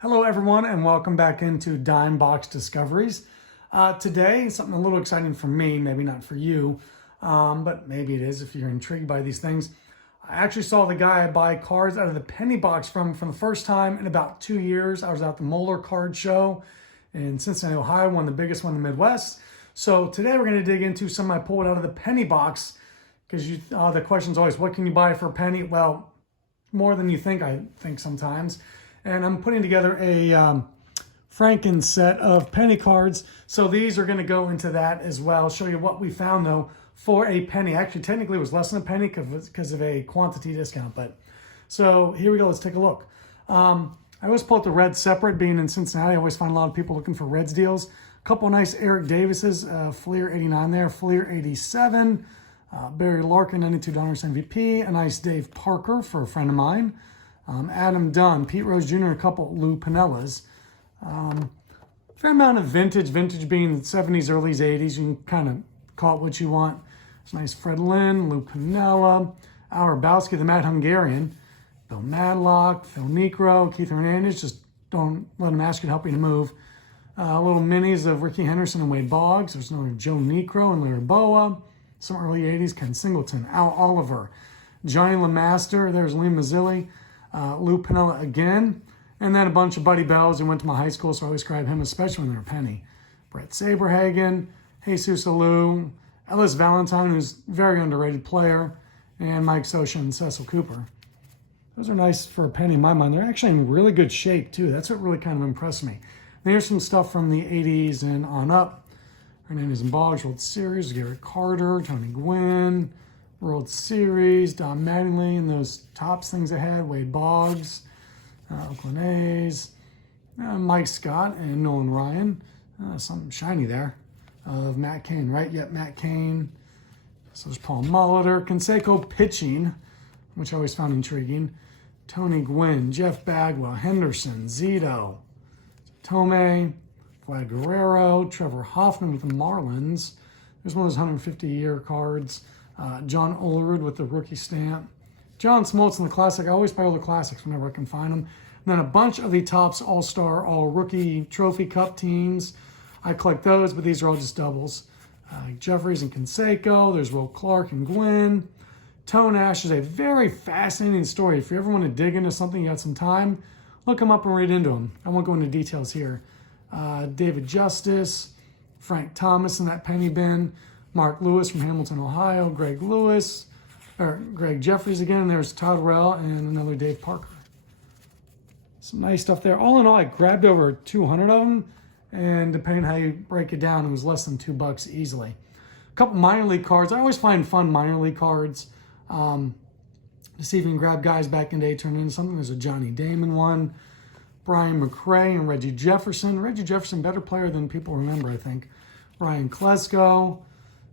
Hello everyone and welcome back into Dime Box Discoveries. Today, something a little exciting for me, maybe not for you, but maybe it is if you're intrigued by these things. I actually saw the guy I buy cards out of the penny box from the first time in about 2 years. I was at the Moeller card show in Cincinnati, Ohio, one of the biggest one in the Midwest. So today we're going to dig into some I pulled out of the penny box because the question's always, what can you buy for a penny? Well, more than you think, I think sometimes. And I'm putting together a Frankenset of penny cards. So these are going to go into that as well. Show you what we found though for a penny. Actually, technically it was less than a penny because of a quantity discount. But so here we go. Let's take a look. I always pull out the Reds separate. Being in Cincinnati, I always find a lot of people looking for Reds deals. A couple nice Eric Davises, Fleer 89 there, Fleer 87, Barry Larkin, $92 MVP, a nice Dave Parker for a friend of mine. Adam Dunn, Pete Rose Jr., a couple Lou Pinellas. Fair amount of vintage being the 70s, early 80s. You can kind of call it what you want. It's nice Fred Lynn, Lou Pinella, Al Rabowski, the Mad Hungarian, Bill Madlock, Phil Necro, Keith Hernandez. Just don't let him ask you to help you to move. Little minis of Ricky Henderson and Wade Boggs. There's another Joe Necro and Larry Boa. Some early 80s, Ken Singleton, Al Oliver, Johnny LeMaster. There's Lee Mazzilli. Lou Pinella again, and then a bunch of Buddy Bells who went to my high school, so I always grab him, especially when they're a penny. Brett Saberhagen, Jesus Alou, Ellis Valentine, who's a very underrated player, and Mike Scioscia and Cecil Cooper. Those are nice for a penny in my mind. They're actually in really good shape, too. That's what really kind of impressed me. And here's some stuff from the 80s and on up. Hernandez and Boggs, World Series, Garrett Carter, Tony Gwynn, World Series, Don Mattingly, and those tops things they had, Wade Boggs, Oakland A's, Mike Scott, and Nolan Ryan. Something shiny there of Matt Cain, right? Yep, Matt Cain. So there's Paul Molitor, Canseco pitching, which I always found intriguing. Tony Gwynn, Jeff Bagwell, Henderson, Zito, Tomei, Vlad Guerrero, Trevor Hoffman with the Marlins. There's one of those 150-year cards. John Olerud with the rookie stamp. John Smoltz in the Classic. I always buy all the Classics whenever I can find them. And then a bunch of the Topps All-Star, All-Rookie Trophy Cup teams. I collect those, but these are all just doubles. Jeffries and Canseco. There's Will Clark and Gwynn. Tone Ash is a very fascinating story. If you ever want to dig into something, you got some time, look them up and read into them. I won't go into details here. David Justice, Frank Thomas in that penny bin. Mark Lewis from Hamilton, Ohio, Greg Jeffries again, and there's Todd Rell and another Dave Parker. Some nice stuff there. All in all, I grabbed over 200 of them, and depending on how you break it down, it was less than $2 easily. A couple minor league cards. I always find fun minor league cards to see if you can grab guys back in the day, turn into something. There's a Johnny Damon one, Brian McRae and Reggie Jefferson. Reggie Jefferson, better player than people remember, I think. Ryan Klesko,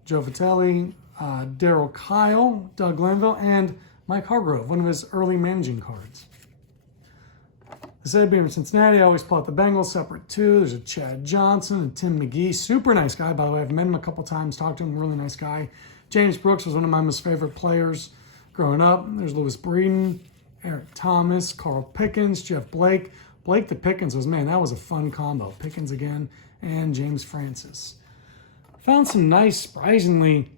Joe Vitelli, Darryl Kyle, Doug Glenville, and Mike Hargrove, one of his early managing cards. Instead of being in Cincinnati, I always pull out the Bengals separate too. There's a Chad Johnson and Tim McGee. Super nice guy, by the way. I've met him a couple times, talked to him, really nice guy. James Brooks was one of my most favorite players growing up. There's Lewis Breeden, Eric Thomas, Carl Pickens, Jeff Blake. Blake to Pickens was, man, that was a fun combo. Pickens again, and James Francis. Found some nice, surprisingly,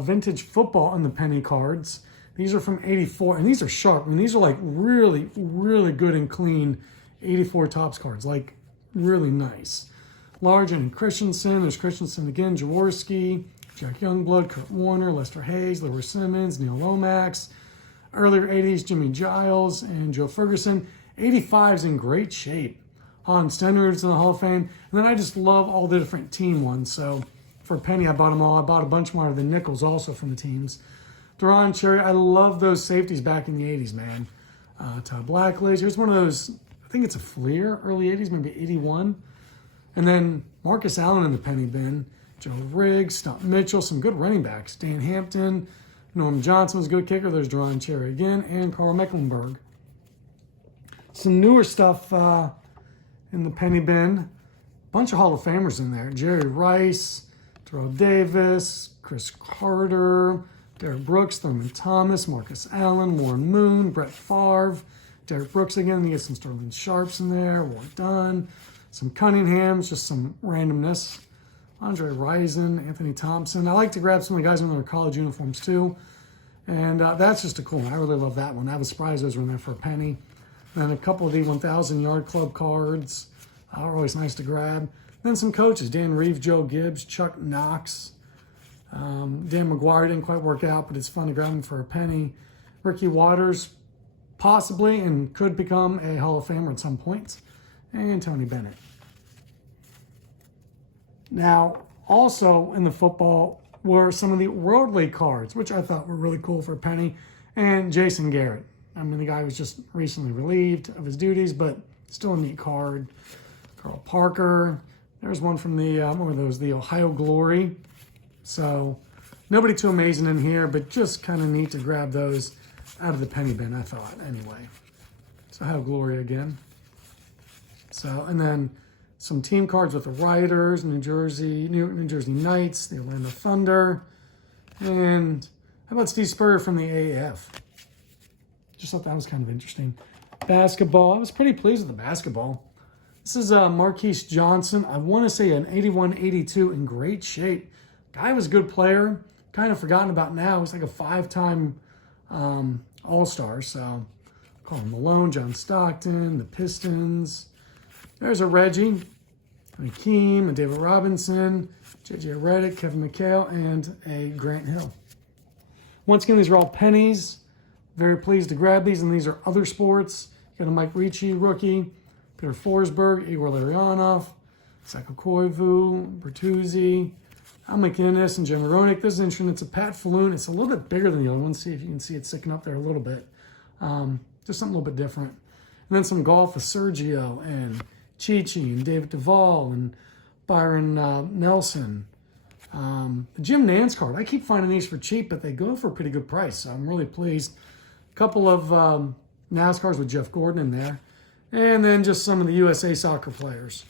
vintage football in the penny cards. These are from 84, and these are sharp. I mean, these are like really, really good and clean 84 Topps cards, like really nice. Large and Christensen. There's Christensen again, Jaworski, Jack Youngblood, Kurt Warner, Lester Hayes, Lewis Simmons, Neil Lomax. Earlier 80s, Jimmy Giles and Joe Ferguson. 85's in great shape. Hans Stenrud's in the Hall of Fame. And then I just love all the different team ones, so for a penny, I bought them all. I bought a bunch more of the nickels also from the teams. Duran Cherry, I love those safeties back in the 80s, man. Todd Blackledge. Here's one of those, I think it's a Fleer, early 80s, maybe 81. And then Marcus Allen in the penny bin. Joe Riggs, Stump Mitchell, some good running backs. Dan Hampton, Norm Johnson was a good kicker. There's Duran Cherry again, and Carl Mecklenburg. Some newer stuff in the penny bin. Bunch of Hall of Famers in there. Jerry Rice, Terrell Davis, Chris Carter, Derek Brooks, Thurman Thomas, Marcus Allen, Warren Moon, Brett Favre, Derek Brooks again. You get some Sterling Sharps in there. Ward Dunn. Some Cunninghams. Just some randomness. Andre Rison, Anthony Thompson. I like to grab some of the guys in their college uniforms too. And that's just a cool one. I really love that one. I was surprised those were in there for a penny. And then a couple of the 1,000 Yard Club cards. Always nice to grab. Then some coaches. Dan Reeves, Joe Gibbs, Chuck Knox. Dan McGuire didn't quite work out, but it's fun to grab him for a penny. Ricky Waters, possibly, and could become a Hall of Famer at some point. And Tony Bennett. Now, also in the football were some of the World League cards, which I thought were really cool for a penny, and Jason Garrett. I mean, the guy was just recently relieved of his duties, but still a neat card. Carl Parker. There's one from the, what were those, the Ohio Glory. So, nobody too amazing in here, but just kind of neat to grab those out of the penny bin, I thought, anyway. So, Ohio Glory again. So, and then some team cards with the Riders, New Jersey Knights, the Orlando Thunder, and how about Steve Spurrier from the AAF? Just thought that was kind of interesting. Basketball, I was pretty pleased with the basketball. This is Marquise Johnson. I want to say an 81-82 in great shape. Guy was a good player, kind of forgotten about now. He's like a 5-time All-Star, so call him Malone, John Stockton, the Pistons. There's a Reggie, a Hakeem, a David Robinson, J.J. Redick, Kevin McHale, and a Grant Hill. Once again, these are all pennies. Very pleased to grab these, and these are other sports. You got a Mike Ricci rookie, Peter Forsberg, Igor Larionov, Seko Koivu, Bertuzzi, Al McInnes, and Jim Roenick. This is interesting. It's a Pat Falloon. It's a little bit bigger than the other one. See if you can see it sticking up there a little bit. Just something a little bit different. And then some golf with Sergio and Chi-Chi and David Duvall and Byron Nelson. The Jim Nance card. I keep finding these for cheap, but they go for a pretty good price, so I'm really pleased. A couple of NASCARs with Jeff Gordon in there. And then just some of the USA soccer players.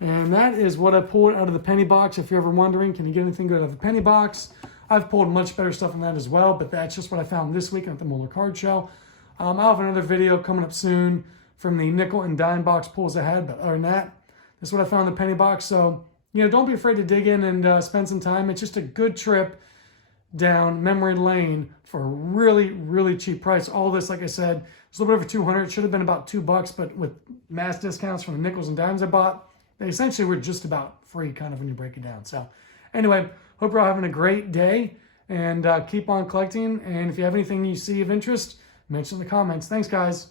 And that is what I pulled out of the penny box. If you're ever wondering, can you get anything good out of the penny box? I've pulled much better stuff than that as well, but that's just what I found this week at the Moeller Card Show. I'll have another video coming up soon from the nickel and dime box pulls ahead. But other than that, this is what I found in the penny box. So, don't be afraid to dig in and spend some time. It's just a good trip down memory lane for a really, really cheap price. All this, like I said, it's a little bit over $200. It should have been about $2, but with mass discounts from the nickels and dimes I bought, they essentially were just about free kind of when you break it down. So anyway, hope you're all having a great day and keep on collecting. And if you have anything you see of interest, mention in the comments. Thanks, guys.